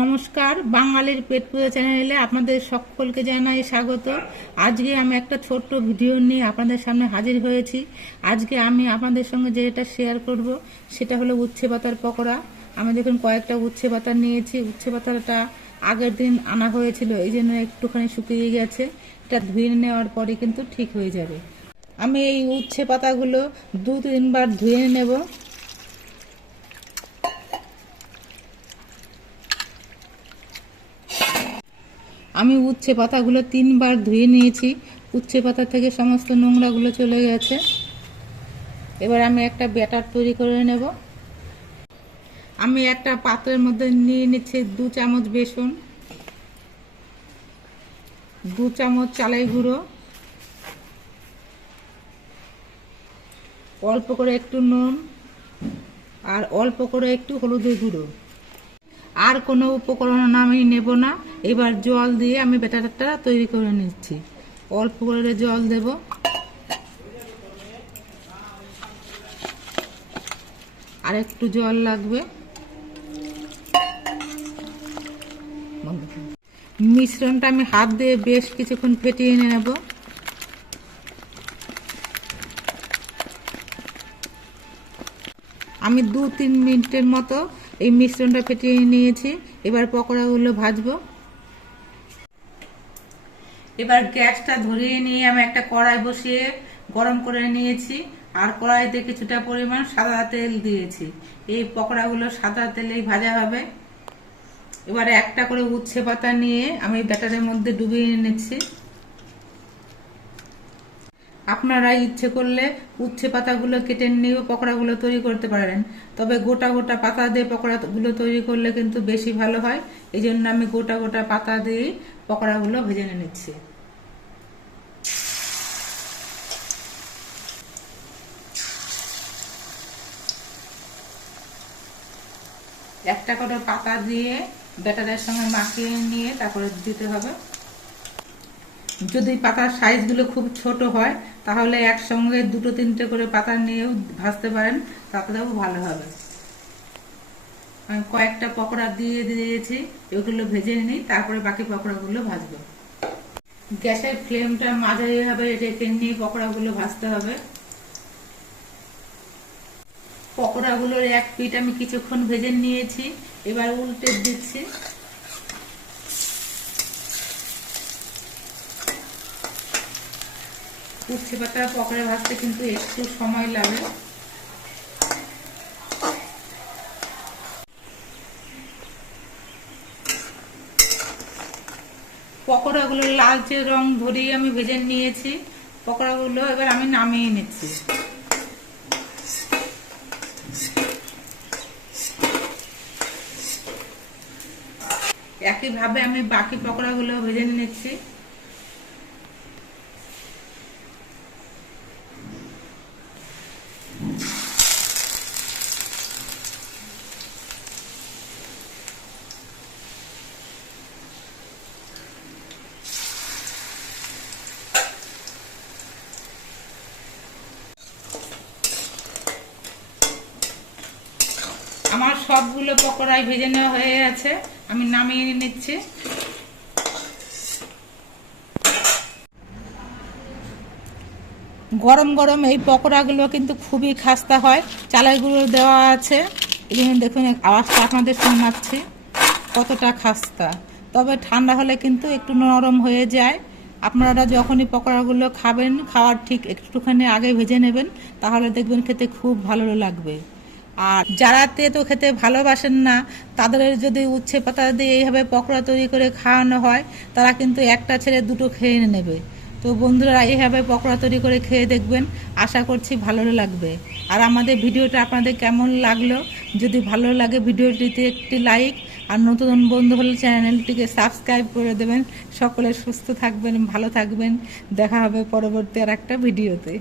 নমস্কার, বাঙালির পেট পুজো চ্যানেলে আপনাদের সকলকে জানাই স্বাগত। আজকে আমি একটা ছোট্ট ভিডিও নিয়ে আপনাদের সামনে হাজির হয়েছি। আজকে আমি আপনাদের সঙ্গে যেটা শেয়ার করব, সেটা হলো উচ্ছে পাতার পকোড়া। আমি দেখুন কয়েকটা উচ্ছে পাতা নিয়েছি। উচ্ছে পাতাটা আগের দিন আনা হয়েছিল, এই জন্য একটুখানি শুকিয়ে গেছে। এটা ধুয়ে নেওয়ার পরে কিন্তু ঠিক হয়ে যাবে। আমি এই উচ্ছে পাতাগুলো দু তিনবার ধুয়ে নেব। আমি উচ্ছে পাতাগুলো তিনবার ধুয়ে নিয়েছি। উচ্ছে পাতা থেকে সমস্ত নোংরাগুলো চলে গেছে। এবার আমি একটা ব্যাটার তৈরি করে নেব। আমি একটা পাত্রের মধ্যে নিয়ে নিচ্ছি দু চামচ বেসন, দু চামচ চালাই গুঁড়ো, অল্প করে একটু নুন, আর অল্প করে একটু হলুদের গুঁড়ো। আর কোনো উপকরণ আমি নেব না। এবার জল দিয়ে আমি ব্যাটারটা তৈরি করে নিচ্ছি। অল্প করে জল দেব। আর একটু জল লাগবে। মিশ্রণটা আমি হাত দিয়ে বেশ কিছুক্ষণ ফেটিয়ে নেব। আমি দু তিন মিনিটের মতো এই মিশ্রণটা ফেটিয়ে নিয়েছি। এবার পকোড়াগুলো ভাজবো। এবার গ্যাসটা ধরিয়ে নিয়ে আমি একটা কড়াই বসিয়ে গরম করে নিয়েছি। আর কড়াইতে কিছুটা পরিমাণ সাদা তেল দিয়েছি। এই পকোড়াগুলো সাদা তেলেই ভাজা হবে। এবারে একটা করে উচ্ছে পাতা নিয়ে আমি ব্যাটারের মধ্যে ডুবিয়ে নিচ্ছি। আপনারা ইচ্ছে করলে উচ্ছে পাতাগুলো কেটে নিয়েও পকোড়াগুলো তৈরি করতে পারেন। তবে গোটা গোটা পাতা দিয়ে পকোড়াগুলো তৈরি করলে কিন্তু বেশি ভালো হয়। এই জন্য আমি গোটা গোটা পাতা দিয়ে পকোড়াগুলো ভেজে নিচ্ছি। একটা করে পাতা দিয়ে ব্যাটারের সঙ্গে মাখিয়ে নিয়ে তারপরে দিতে হবে। যদি পাতার সাইজগুলো খুব ছোট হয়, তাহলে একসঙ্গে দুটো, তিনটে করে পাতা নিয়েও ভাজতে পারেন, তাতেও ভালো হবে। আমি কয়েকটা পকোড়া দিয়ে দিয়েছি এগুলো ভেজে নিই, তারপরে বাকি পকোড়াগুলো ভাজবো। গ্যাসের ফ্লেমটা মাঝারি হবে, রেখে নিয়ে পকোড়াগুলো ভাজতে হবে। পকোড়াগুলোর এক পিঠ আমি কিছুক্ষণ ভেজে নিয়েছি, এবার উল্টে দিচ্ছি। উচ্ছে পাতা পকোড়া ভাজতে কিন্তু একটু সময় লাগে। পকোড়াগুলো লালচে রং ধরিয়ে আমি ভেজে নিয়েছি। পকোড়াগুলো এবার আমি নামিয়ে নিচ্ছি। একইভাবে আমি বাকি পকোড়াগুলো ভেজে নিচ্ছি। আমার সবগুলো পকোড়াই ভেজে নেওয়া হয়ে গেছে। আমি নামিয়ে নিচ্ছি। গরম গরম এই পকোড়াগুলো কিন্তু খুবই খাস্তা হয়। চালাইগুলো দেওয়া আছে। জন্য দেখুন আওয়াজটা আপনাদের শোনাচ্ছি। কতটা খাস্তা। তবে ঠান্ডা হলে কিন্তু একটু নরম হয়ে যায়। আপনারা যখনই পকোড়াগুলো খাবেন, খাওয়ার ঠিক একটুখানি আগে ভেজে নেবেন, তাহলে দেখবেন খেতে খুব ভালো লাগবে। আর যারা তেতো খেতে ভালোবাসেন না, তাদের যদি উচ্ছে পাতা দিয়ে এইভাবে পকোড়া তৈরি করে খাওয়ানো হয়, তারা কিন্তু একটা ছেড়ে দুটো খেয়ে নেবে। তো বন্ধুরা, এইভাবে পকোড়া তৈরি করে খেয়ে দেখবেন, আশা করছি ভালো লাগবে। আর আমাদের ভিডিওটা আপনাদের কেমন লাগল? যদি ভালো লাগে ভিডিওটিতে একটি লাইক, আর নতুন বন্ধু হলে চ্যানেলটিকে সাবস্ক্রাইব করে দেবেন। সকলে সুস্থ থাকবেন, ভালো থাকবেন। দেখা হবে পরবর্তী আর একটা ভিডিওতে।